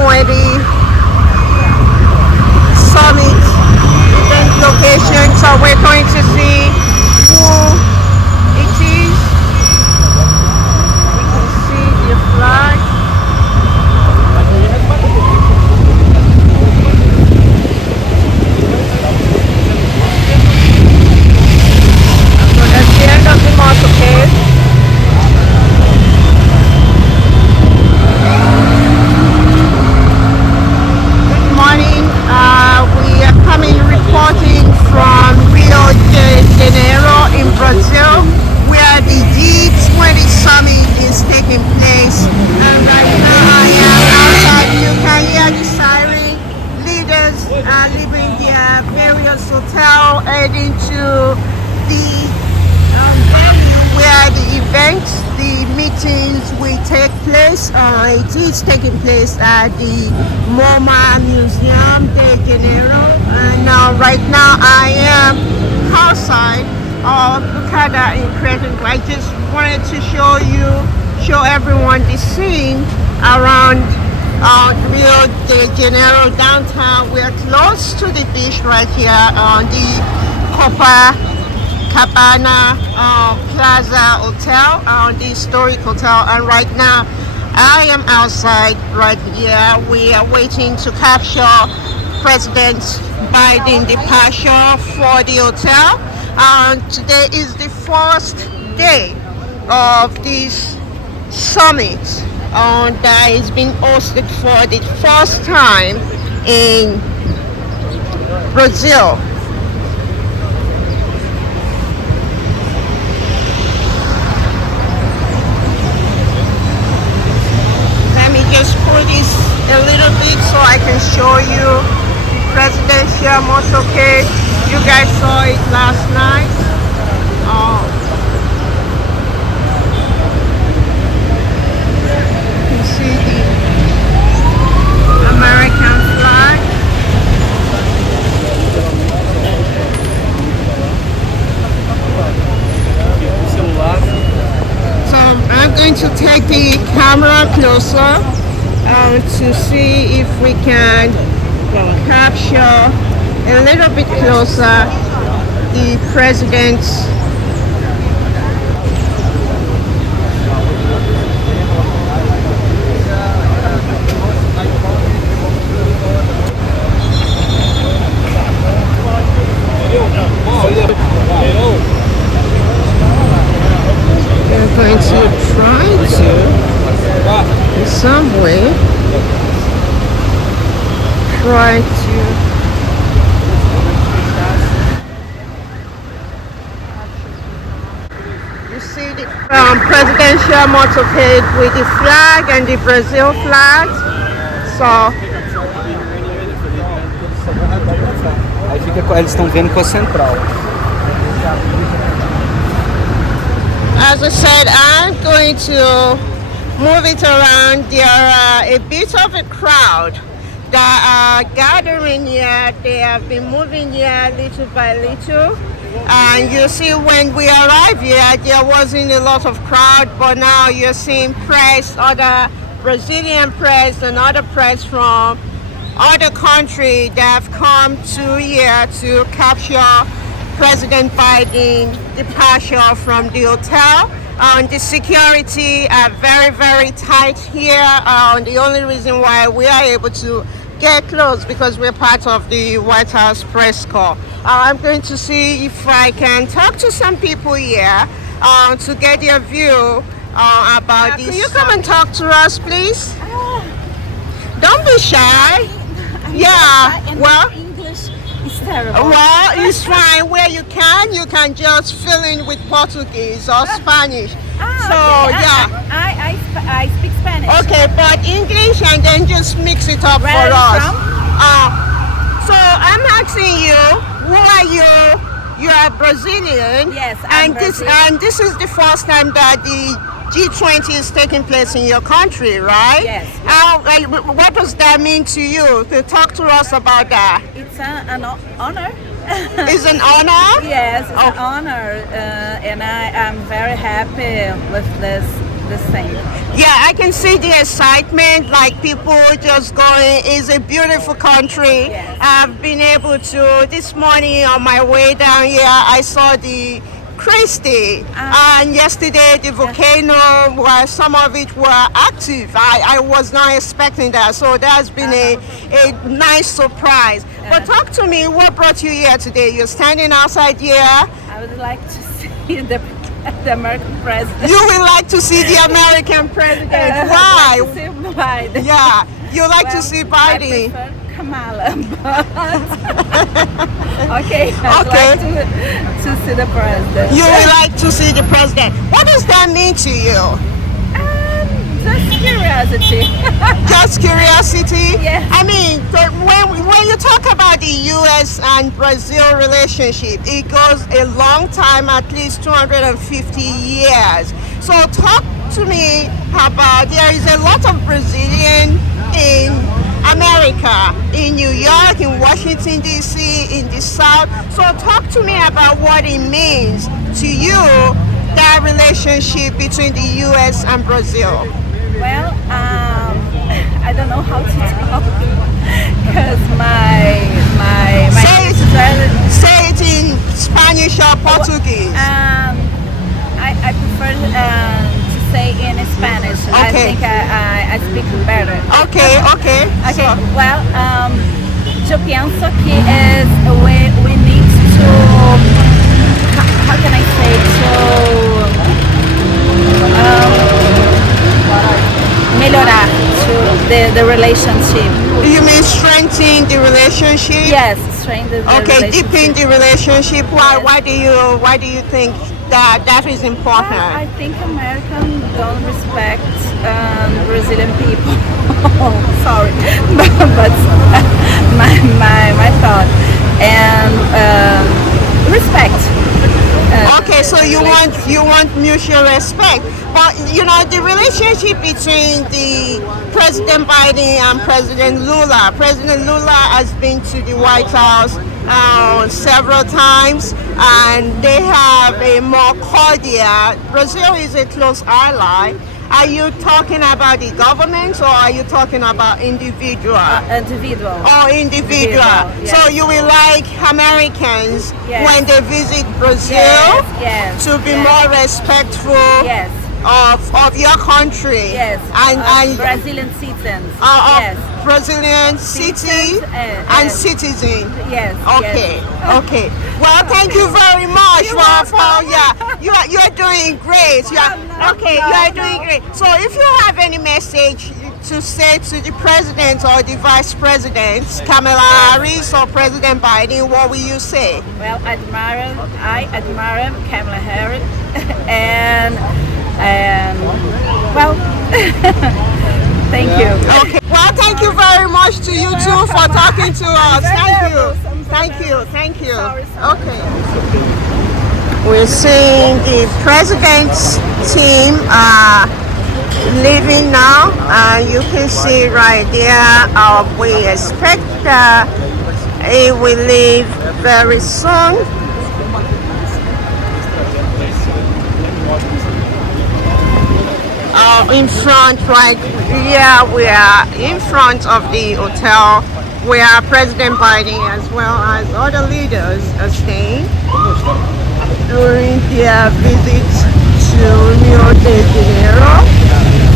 G20 Summit event location. So we're going to see who it is. We can see the flag. So that's the end of the motorcade. Good morning. We are coming reporting from Rio de Janeiro in Brazil, where the G20 Summit is taking place. And right now I am outside. You can hear the siren. Leaders are leaving their various hotels, heading to the venue where the events, the meetings will take place. It is taking place at the Museum de Janeiro. And right now I am outside. Look at that incredible. I just wanted to show everyone the scene around Rio de Janeiro downtown. We're close to the beach right here on the Cabana Plaza Hotel, the historic hotel, and right now I am outside right here. We are waiting to capture President Biden departure for the hotel. Today is the first day of this summit that is being hosted for the first time in Brazil. Just pull this a little bit so I can show you the presidential motorcade. You guys saw it last night. You can see the American flag. So I'm going to take the camera closer to see if we can capture a little bit closer the president's we're going to try to in some way try to you see the presidential motorcade with the flag and the Brazil flag. So aí fica, eles estão vendo com a central. As I said, I'm going to move it around. There are a bit of a crowd that are gathering here. They have been moving here little by little. And you see when we arrived here, there wasn't a lot of crowd, but now you're seeing press, other Brazilian press and other press from other countries that have come to here to capture President Biden departure from the hotel. The security are very, very tight here. The only reason why we are able to get close because we're part of the White House press corps. I'm going to see if I can talk to some people here to get their view about this. Can you come and talk to us, please? Don't be shy. Yeah, well, it's terrible. Well, it's fine. Where you can just fill in with Portuguese or Spanish. Okay. Yeah. I speak Spanish. Okay, but English and then just mix it up Where for are you us. from? So I'm asking you, who are you? You are Brazilian. Yes, I'm Brazilian. This is the first time that the G20 is taking place in your country, right? Yes. What does that mean to you? Talk to us about that. It's an honor. It's an honor? Yes, it's an honor, and I am very happy with this the same. Yeah, I can see the excitement, like people just going. It's a beautiful country. Yes. I've been able to, this morning on my way down here, I saw the Christie, and yesterday the volcano, where some of it were active. I was not expecting that, so that's been a nice surprise. But talk to me, what brought you here today? You're standing outside here. I would like to see the American president. You would like to see the American president. Why? I would like to see Biden. Yeah, you like to Well, see I Biden. prefer Kamala, but okay, I'd Okay. like to see the president. You would like to see the president. What does that mean to you? Just curiosity. Just curiosity? Yes. I mean, when you talk about the U.S. and Brazil relationship, it goes a long time, at least 250 years. So talk to me about, there is a lot of Brazilian in America, in New York, in Washington, D.C., in the South. So talk to me about what it means to you, that relationship between the U.S. and Brazil. Well, I don't know how to talk because my Say it in Spanish or Portuguese. I prefer to say in Spanish. I Okay. think I speak better. Okay. Okay. So, Well, yo pienso que we need to, how can I say, mejorar the relationship. you mean strengthen the relationship? Yes, strengthen the Okay, relationship. deepen the relationship. Why? Yes. Why do you think that is important? Well, I think Americans don't respect Brazilian people. Sorry, but my thought and respect. Okay, so you want mutual respect, but you know the relationship between the President Biden and President Lula. President Lula has been to the White House several times, and they have a more cordial. Brazil is a close ally. Are you talking about the government or are you talking about individual? Individual. Oh, individual. Yes. So you will like Americans Yes. when they visit Brazil Yes. to be Yes. more respectful Yes. of your country. Yes. And Brazilian citizens. of Yes. Brazilian city and yes. citizen. Yes. Okay, Yes. okay. Well, thank you very much You're for welcome. yeah. You are doing great. You are, okay, you are doing great. So, if you have any message to say to the president or the vice president, Kamala Harris or President Biden, what will you say? Well, I admire Kamala Harris, and well, thank you. Okay. Well, thank you very much to you too for talking to us. Thank you. Thank you. Sorry. Okay. We're seeing the president's team leaving now. You can see right there. We expect it will leave very soon. In front, right here, we are in front of the hotel where President Biden as well as other leaders are staying during their visit to Rio de Janeiro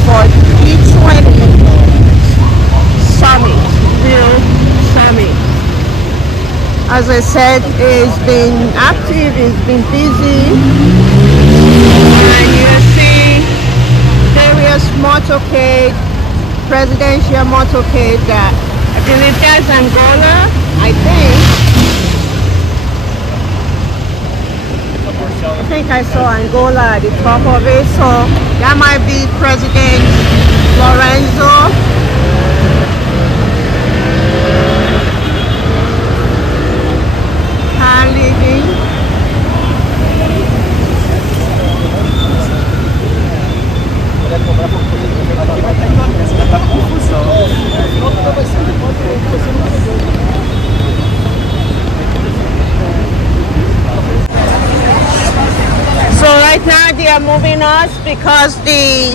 for G20 Summit, Summit. As I said, it's been active, it's been busy, and you see various motorcade, presidential motorcade that I believe that's Angola, I think I saw Angola at the top of it, so that might be President Lorenzo. Leaving. So right now they are moving us because the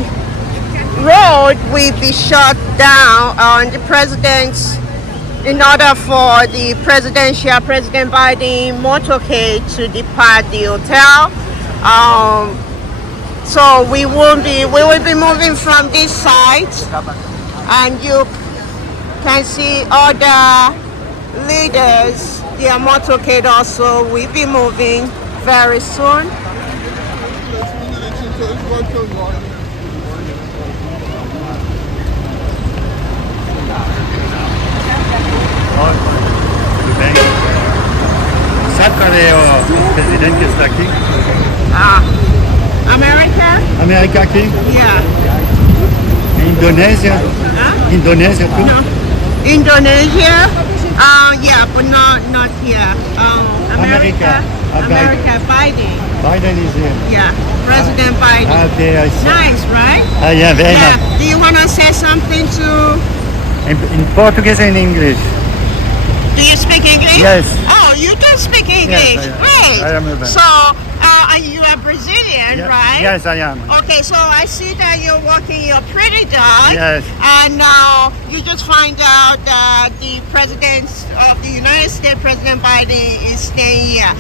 road will be shut down on the president's in order for the President Biden motorcade to depart the hotel. So we will be moving from this side, and you can see other leaders. Their motorcade also will be moving very soon. Tudo bem? Sabe qual é o presidente que está aqui? America? América aqui? Yeah. Indonésia? Indonésia, tu? No. Indonesia? Yeah, but not here. America. America, Biden. Biden is here. Yeah, President Biden. Okay, I see. Nice, right? Yeah, very Yeah. nice. Do you want to say something to? In Portuguese and English? Do you speak English? Yes. Oh, you do speak English. Yes, Great. I am a So, you are Brazilian, right? Yes, I am. Okay, so I see that you're walking your pretty dog. Yes. And now you just find out that the President of the United States, President Biden, is staying here.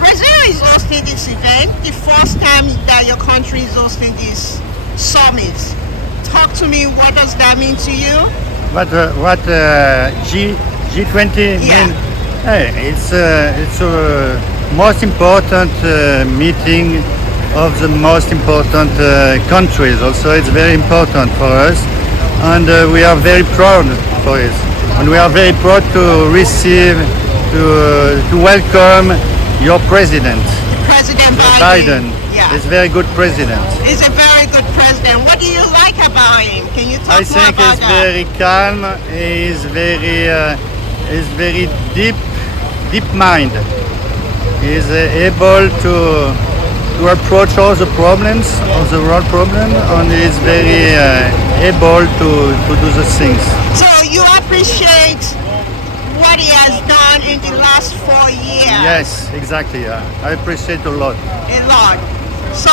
Brazil is hosting this event, the first time that your country is hosting this summit. Talk to me, what does that mean to you? What G20 Yeah. mean? Hey, it's most important meeting of the most important countries. Also, it's very important for us, and we are very proud for it. And we are very proud to receive, to welcome your president, President Biden. Yeah. He's a very good president. He's a very good president. What do you like about him? Can you talk I more think about he's that? very calm. He's very deep mind. He's able to approach all the problems, all the world problem, and he's very able to do the things. So you appreciate what he has done in the last 4 years? Yes, exactly. I appreciate a lot. A lot. So,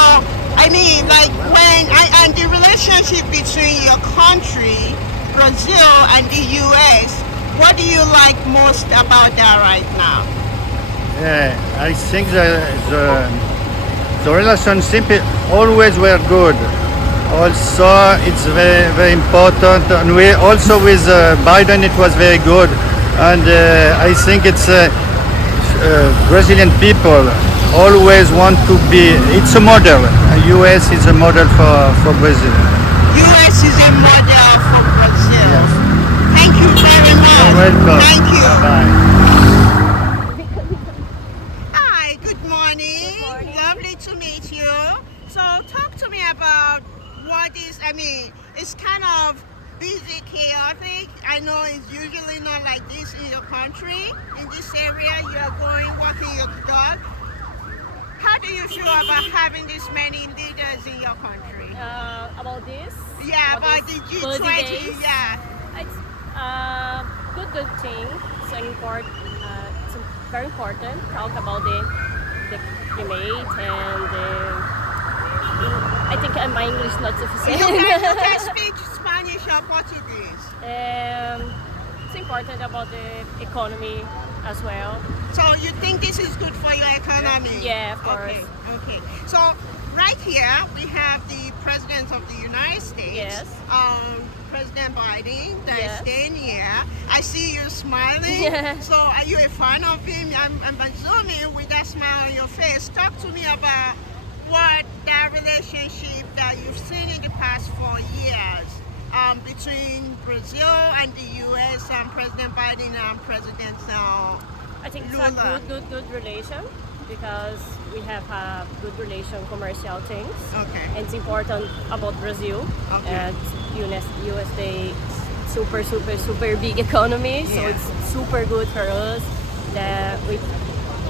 I mean, like and the relationship between your country, Brazil, and the US, what do you like most about that right now? Yeah, I think the relationship always were good. Also, it's very important, and we also with Biden it was very good. And I think it's Brazilian people always want to be. It's a model. U.S. is a model for Brazil. US is a model for Brazil. Yes. Thank you very much. You're welcome. Thank you. Bye. Hi, good morning. Good morning. Lovely to meet you. So talk to me about what is, I mean, it's kind of busy, chaotic. I know it's usually not like this in your country. In this area, you are going, walking your dog. How do you feel about having this many leaders in your country? About this? Yeah, about the this G20, days? yeah. It's good thing. It's it's very important. Talk about the climate and I think my English not sufficient. You can speak Spanish or Portuguese. It's important about the economy as well. So you think this is good for your economy? Yeah, of course. Okay. So right here we have the President of the United States. Yes. President Biden that is Yes. staying here. I see you smiling. Yeah. So are you a fan of him? I'm assuming with that smile on your face. Talk to me about what that relationship that you've seen in the past 4 years between Brazil and the U.S. and President Biden and President I think it's Lula. a good relation because we have a good relation commercial things. Okay. And it's important about Brazil. Okay. And USA super big economy, so Yeah. it's super good for us that we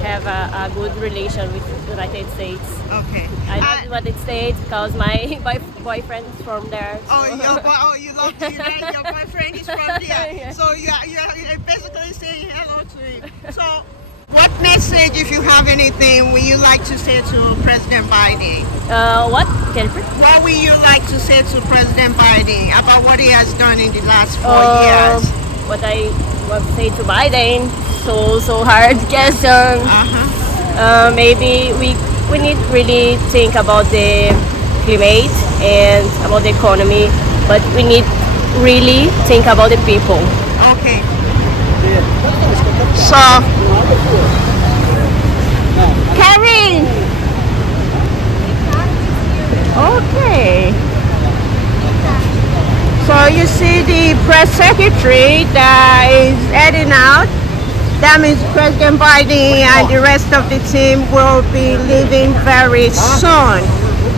have a good relation with the United States. Okay. I love the United States because my boyfriend is from there. Oh, so- you love the United. Your boyfriend is from there, Yeah. So you're basically saying hello to him. So, What message, if you have anything, would you like to say to President Biden? What, Jennifer? What would you like to say to President Biden about what he has done in the last 4 years? What I want to say to Biden, so hard question. Maybe we need really think about the climate and about the economy, but we need really think about the people. Okay. So, Karen. Okay. So you see the press secretary that is heading out. That means President Biden and the rest of the team will be leaving very soon.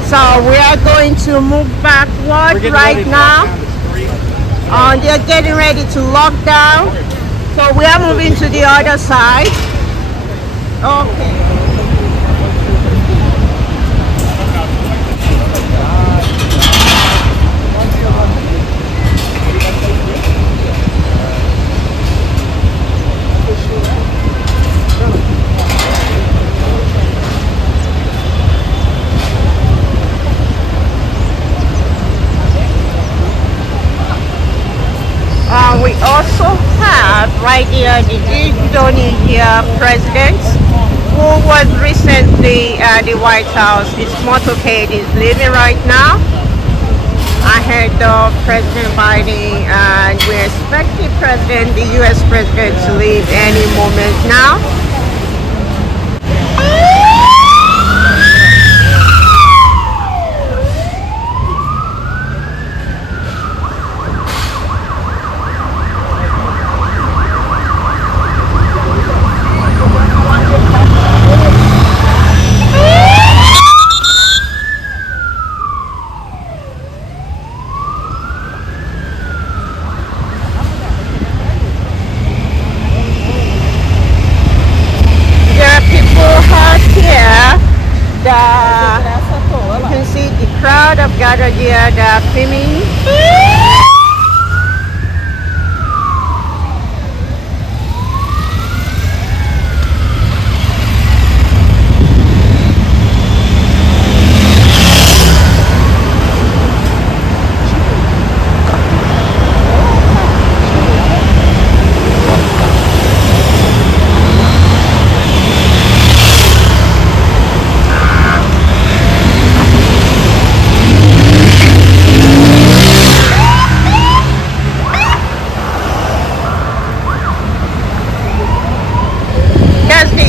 So we are going to move backward right now. They're getting ready to lock down. So we are moving to the other side. Okay. We also have right here the Indonesia president who was recently at the White House. His motorcade is leaving right now ahead of President Biden, and we expect the U.S. president to leave any moment now. You can see the crowd have gathered here, they're filming.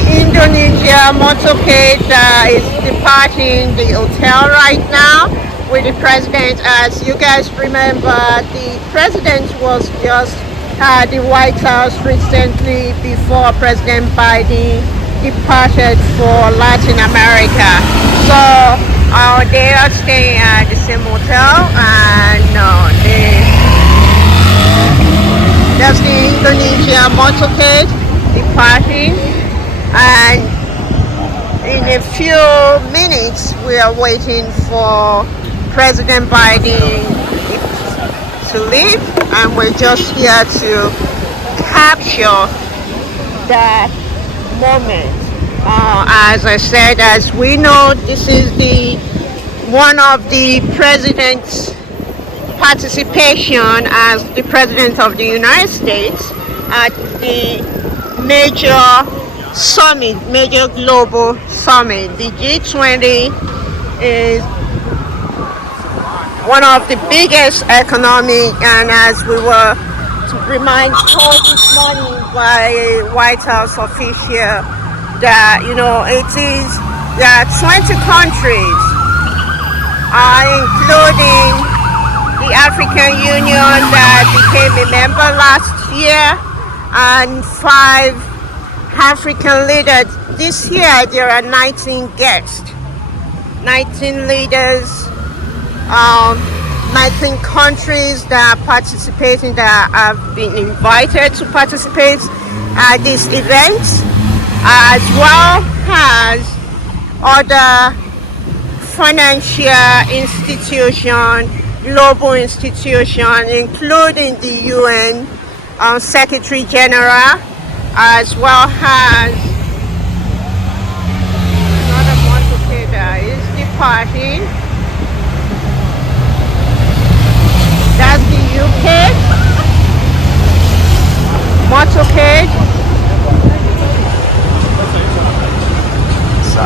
Indonesia motorcade is departing the hotel right now with the president. As you guys remember, the president was just at the White House recently before President Biden departed for Latin America. So they are staying at the same hotel, and that's the Indonesia motorcade departing. And in a few minutes, we are waiting for President Biden to leave, and we're just here to capture that moment. As I said, as we know, this is one of the president's participation as the president of the United States at the major global summit. The G20 is one of the biggest economic, and as we were told this morning by a White House official, that there are 20 countries, including the African Union that became a member last year, and 5 African leaders. This year there are 19 guests, 19 leaders, 19 countries that are participating, that have been invited to participate at this event, as well as other financial institutions, global institutions, including the UN Secretary General, as well as departing. That's the UK motorcade. So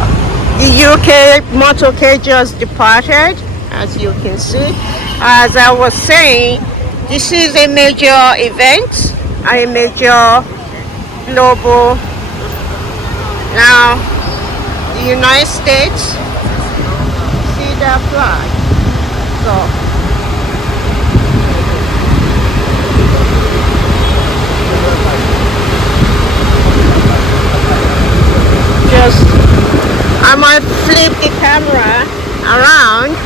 the UK motorcade just departed, as you can see. As I was saying, this is a major event, a major global. Now, the United States, see that flag. So, I might flip the camera around.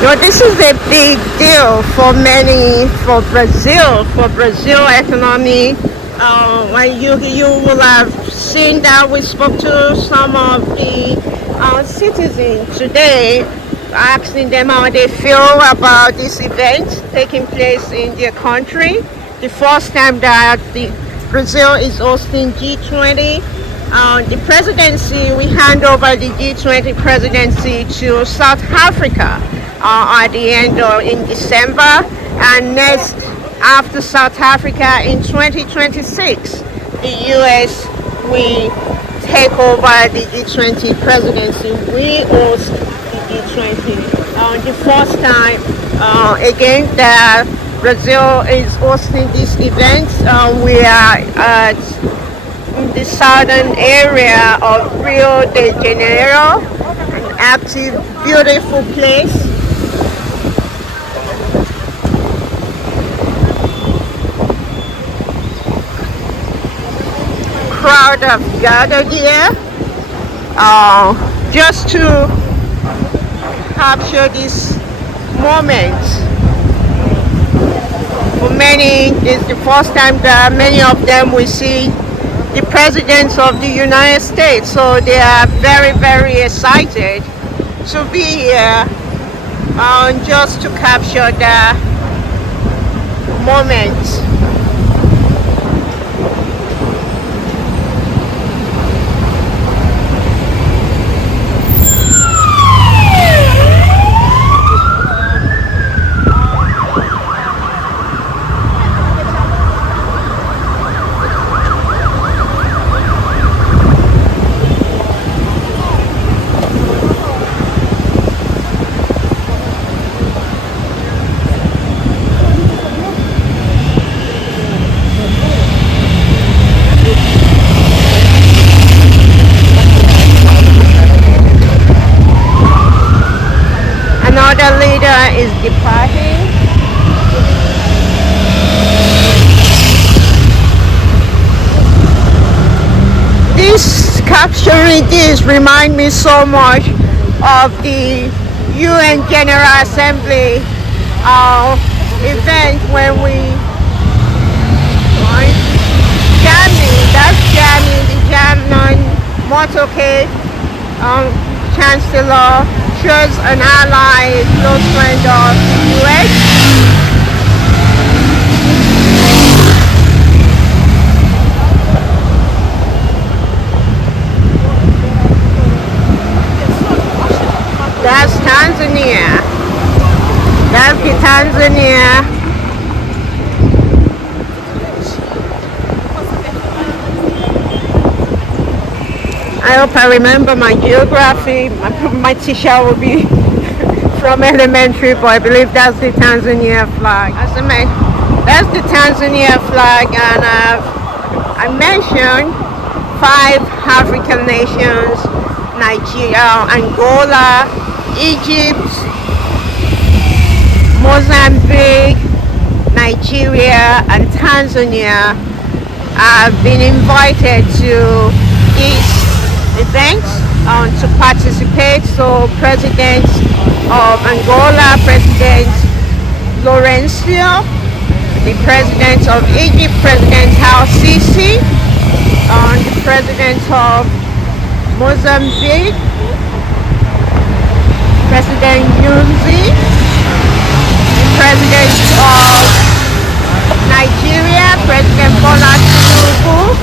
So this is a big deal for Brazil economy. When you will have seen that we spoke to some of the citizens today, asking them how they feel about this event taking place in their country. The first time that Brazil is hosting G20. The presidency, we hand over the G20 presidency to South Africa at the end in December, and next after South Africa in 2026, the US will take over the G20 presidency. We host the G20. The first time, again, that Brazil is hosting this event. We are at the southern area of Rio de Janeiro, an active, beautiful place. Crowd have gathered here just to capture this moment. For many, it's the first time that many of them will see the presidents of the United States, so they are very, very excited to be here just to capture the moment. Another leader is departing. Capturing this remind me so much of the UN General Assembly event when we jamming the German motorcade. Chancellor chose an ally, a close friend of the US. That's Tanzania. That's the Tanzania. I hope I remember my geography. My teacher will be from elementary, but I believe that's the Tanzania flag. That's the Tanzania flag, and I mentioned 5 African nations: Nigeria, Angola, Egypt, Mozambique, Nigeria, and Tanzania have been invited to this event to participate. So President of Angola, President Lourenço, the President of Egypt, President Al-Sisi, the President of Mozambique, President Nyusi, President of Nigeria, President Bola Tinubu,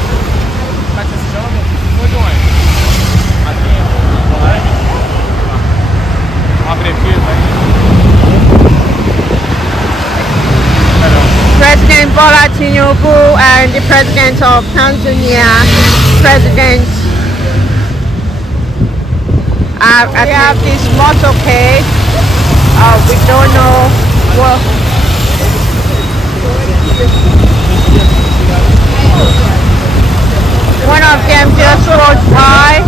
President Bola Tinubu, and the President of Tanzania, President. We have this motorcade. We don't know what. One of them just rode by,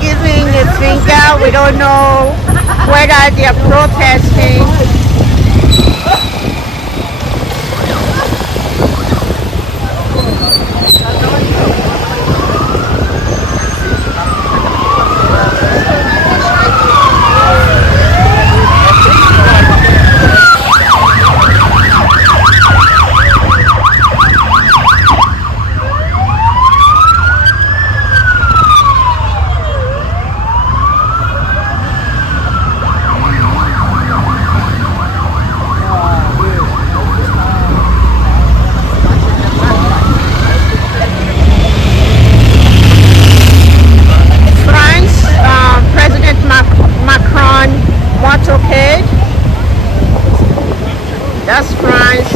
giving a finger. We don't know whether they are protesting. Motorcade. That's France.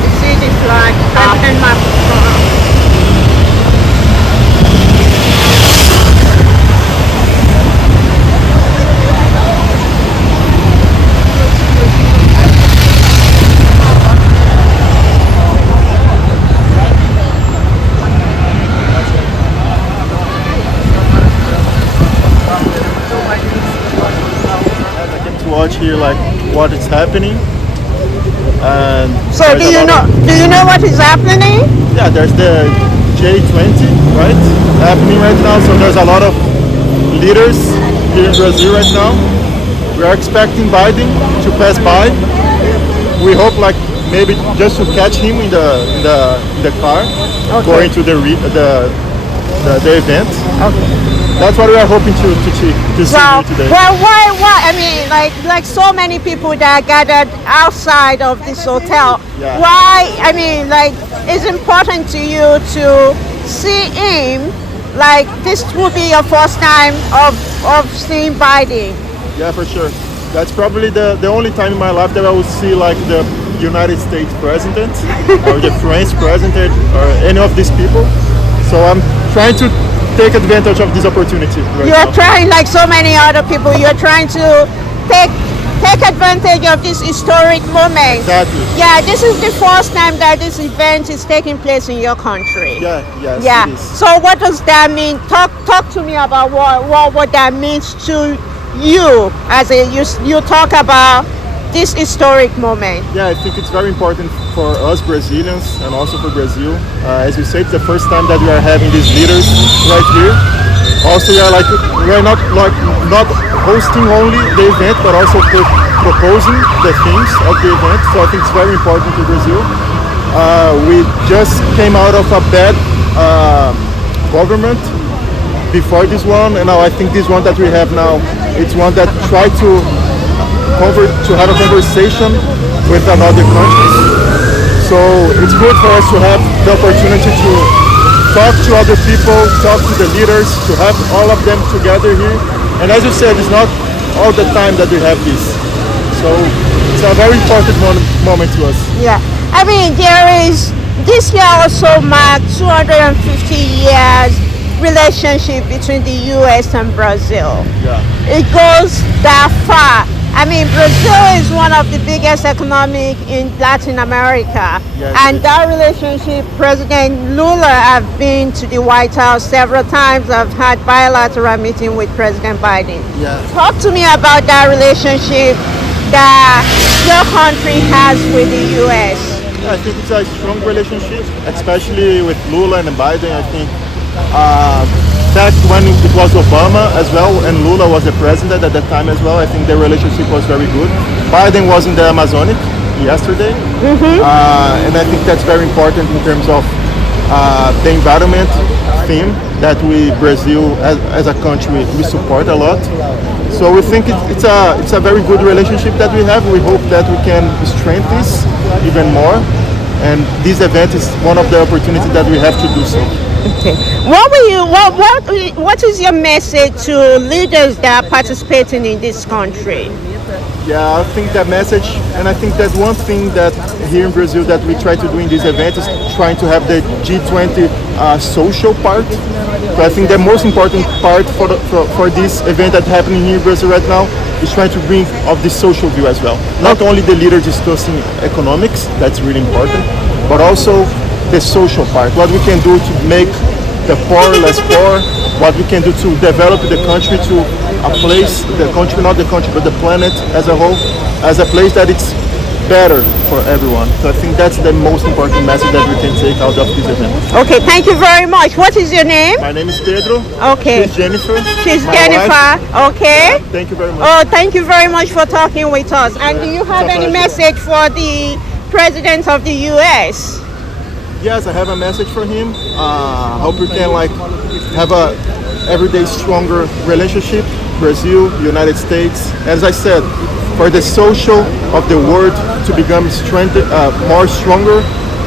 You see the flag, President Macron. Watch here like what is happening, and so do you know what is happening? Yeah, there's the G20 right happening right now, so there's a lot of leaders here in Brazil right now. We are expecting Biden to pass by. We hope like maybe just to catch him in the car, okay, going to the event. Okay. That's what we are hoping to see here today. Well, why? I mean, like so many people that are gathered outside of this hotel. Yeah. Why? I mean, like, it's important to you to see him. Like, this will be your first time of seeing Biden. Yeah, for sure. That's probably the only time in my life that I will see like the United States president or the French president or any of these people. So I'm trying to take advantage of this opportunity. You're trying, like so many other people, you're trying to take advantage of this historic moment. Exactly. Yeah, this is the first time that this event is taking place in your country. Yeah, yes, yeah. It is. So what does that mean? Talk to me about what that means to you as you talk about this historic moment. Yeah, I think it's very important for us Brazilians and also for Brazil. As you said, it's the first time that we are having these leaders right here. Also, we are not hosting only the event, but also proposing the themes of the event. So I think it's very important to Brazil. We just came out of a bad government before this one, and now I think this one that we have now, it's one that try to have a conversation with another countries. So it's good for us to have the opportunity to talk to other people, talk to the leaders, to have all of them together here. And as you said, it's not all the time that we have this. So it's a very important moment to us. Yeah, I mean, this year also marked 250 years relationship between the US and Brazil. Yeah. It goes that far. I mean, Brazil is one of the biggest economic in Latin America. Yes, and that relationship, President Lula have been to the White House several times. I've had bilateral meeting with President Biden. Yeah. Talk to me about that relationship that your country has with the US. Yeah, I think it's a strong relationship, especially with Lula and Biden. I think back when it was Obama as well, and Lula was the president at that time as well, I think the relationship was very good. Biden was in the Amazonic yesterday, and I think that's very important in terms of the environment theme that Brazil as a country, we support a lot. So we think it's a very good relationship that we have. We hope that we can strengthen this even more. And this event is one of the opportunities that we have to do so. Okay. What is your message to leaders that are participating in this country? Yeah, I think that message, and I think that one thing that here in Brazil that we try to do in this event is trying to have the G20 social part. So I think the most important part for this event that's happening here in Brazil right now is trying to bring of the social view as well. Not only the leaders discussing economics, that's really important, but also the social part. What we can do to make the poor less poor, what we can do to develop the country to a place, the country, not the country, but the planet as a whole, as a place that it's better for everyone. So I think that's the most important message that we can take out of this event. Okay, thank you very much. What is your name? My name is Pedro. Okay. She's Jennifer. She's my Jennifer. wife. Okay. Thank you very much. Oh, thank you very much for talking with us. And do you have any message for the President of the U.S.? Yes, I have a message for him. Hope we can have a everyday stronger relationship. Brazil, United States. As I said, for the social of the world to become more stronger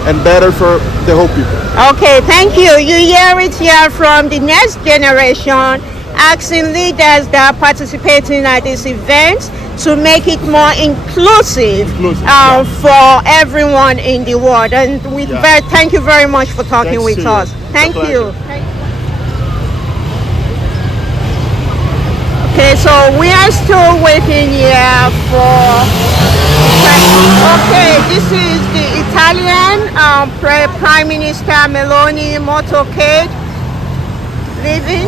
and better for the whole people. Okay, thank you. You hear it here from the next generation, asking leaders that are participating at this event to make it more inclusive for everyone in the world. And thank you very much for talking with us. Thank you. Okay, so we are still waiting here for. Okay, this is the Italian Prime Minister Meloni motorcade leaving.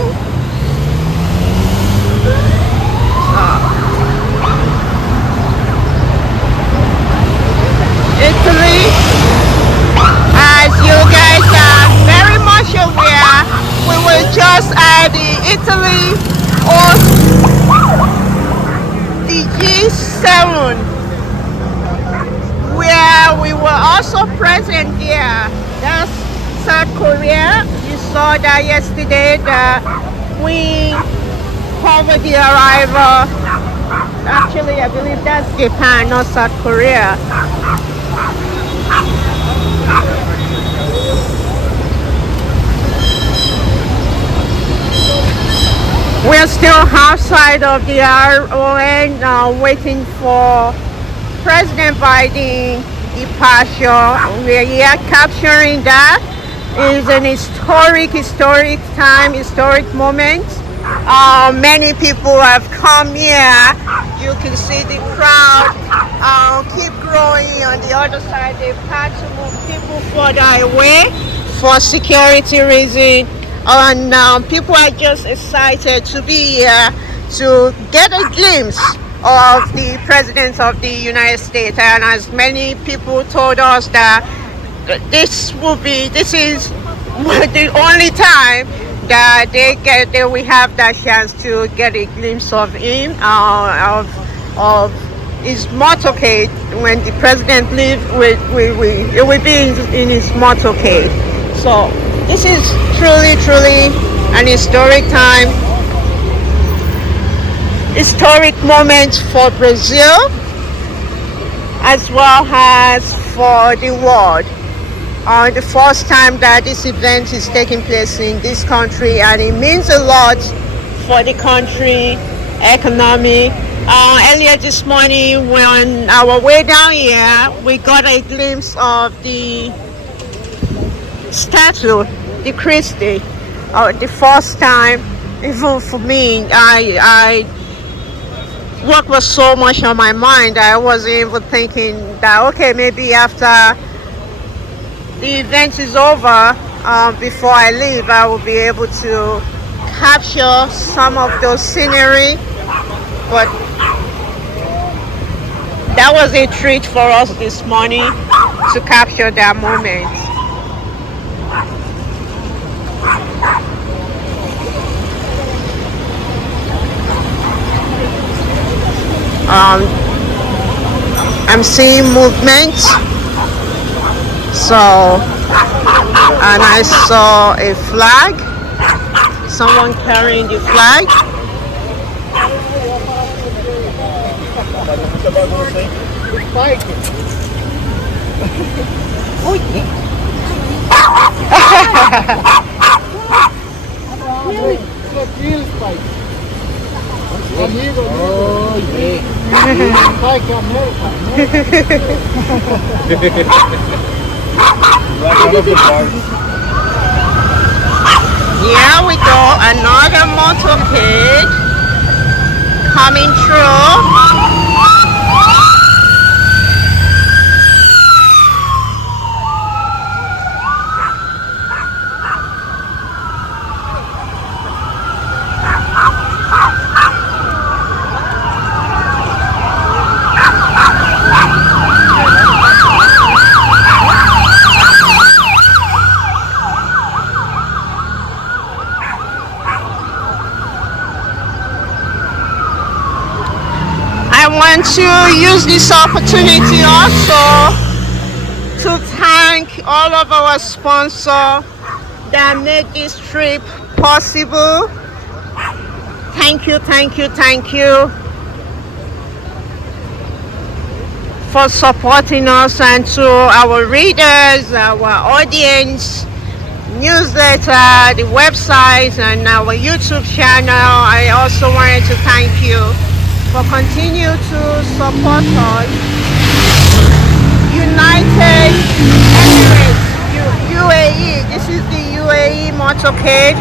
Italy, as you guys are very much aware, we were just at the Italy or the G7, where we were also present there. That's South Korea. You saw that yesterday, that we covered the arrival. Actually, I believe that's Japan, not South Korea. We're still outside of the RON waiting for President Biden departure. We're here capturing that. It is an historic time, historic moment. Many people have come here. You can see the crowd keep growing on the other side. They've had to move people further away for security reasons. And people are just excited to be here to get a glimpse of the President of the United States. And as many people told us that this is the only time that they will have that chance to get a glimpse of him, of his motorcade. When the president leaves, it will be in his motorcade. So this is truly an historic time, historic moment for Brazil as well as for the world. The first time that this event is taking place in this country, and it means a lot for the country economy. Earlier this morning, on our way down here, we got a glimpse of the statue, the Christie. The first time, even for me, I work was so much on my mind. I wasn't even thinking that, okay, maybe after the event is over, before I leave, I will be able to capture some of those scenery. But that was a treat for us this morning to capture that moment. I'm seeing movement, so and I saw a flag, someone carrying the flag. Here we go, another motorcade coming through. I want to use this opportunity also to thank all of our sponsors that made this trip possible. Thank you, thank you, thank you for supporting us, and to our readers, our audience, newsletter, the website, and our YouTube channel. I also wanted to thank you for continue to support us. United Emirates, UAE. This is the UAE motorcade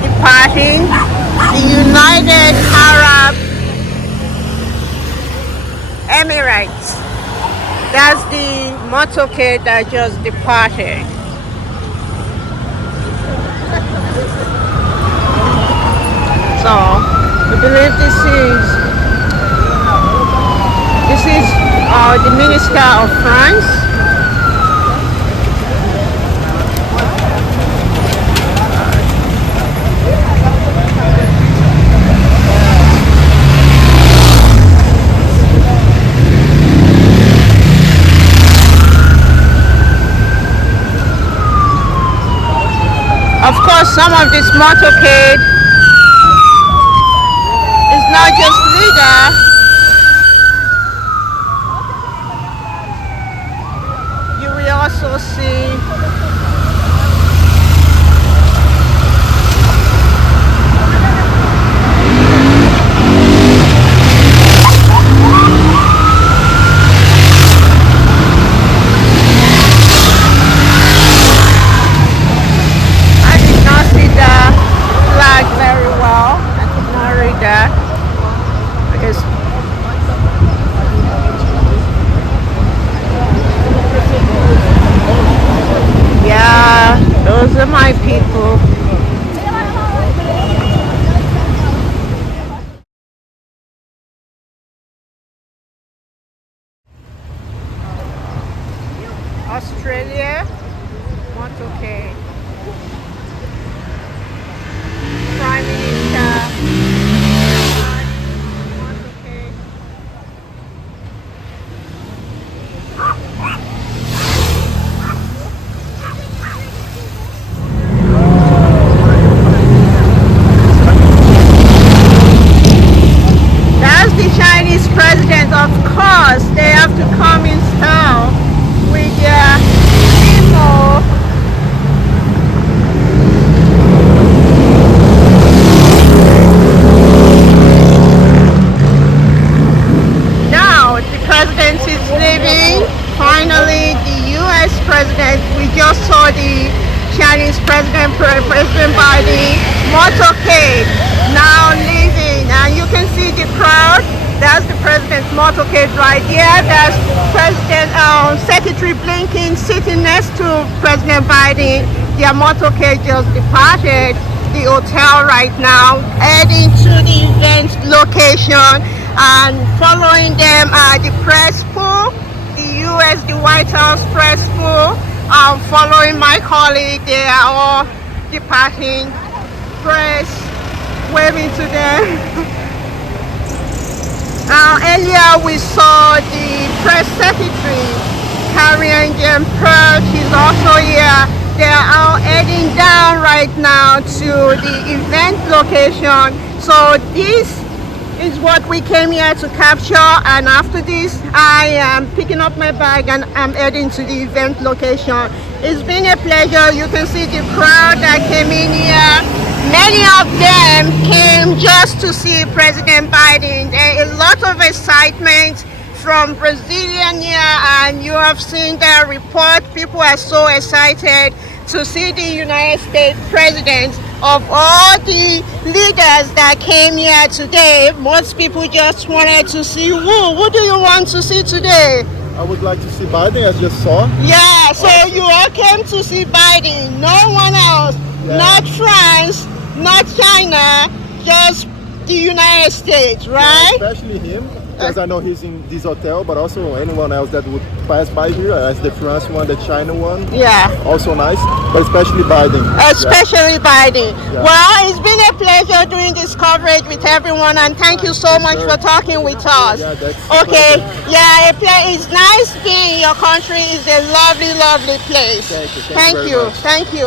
departing. The United Arab Emirates. That's the motorcade that just departed. So I believe this is the Minister of France. Of course, some of this motorcade is not just leader. You will also see very well. I could not read that because yeah, those are my people. Australia, motorcade. Prime Minister. Motorcade. That's the Chinese president. Of course, they have to come in style with their people. President is leaving. Finally, the U.S. president. We just saw the Chinese president, President Biden, motorcade now leaving, and you can see the crowd. That's the president's motorcade right there. That's President Secretary Blinken sitting next to President Biden. Their motorcade just departed the hotel right now, heading to the event location. And following them are the press pool, the U.S., the White House press pool. Following my colleague, they are all departing. Press waving to them. Earlier we saw the press secretary carrying the emperor. She's also here. They are all heading down right now to the event location. So this is what we came here to capture, and after this I am picking up my bag and I'm heading to the event location. It's been a pleasure. You can see the crowd that came in here. Many of them came just to see President Biden. There is a lot of excitement from Brazilian here, and you have seen their report. People are so excited to see the United States President. Of all the leaders that came here today, most people just wanted to see who. Who do you want to see today? I would like to see Biden, as just saw. Yeah, so you all came to see Biden. No one else. Yeah. Not France, not China, just the United States, right? Especially him, because I know he's in this hotel, but also anyone else that would pass by here, as the France one, the China one. Yeah. Also nice, but especially Biden. Especially Biden. Yeah. Well, it's been a pleasure doing this coverage with everyone, and thank you so much for talking with us. Yeah, that's Okay, pleasure. yeah, it's nice being in your country. It's a lovely, lovely place. Thank you. Thank Thank you you. very much. Thank you.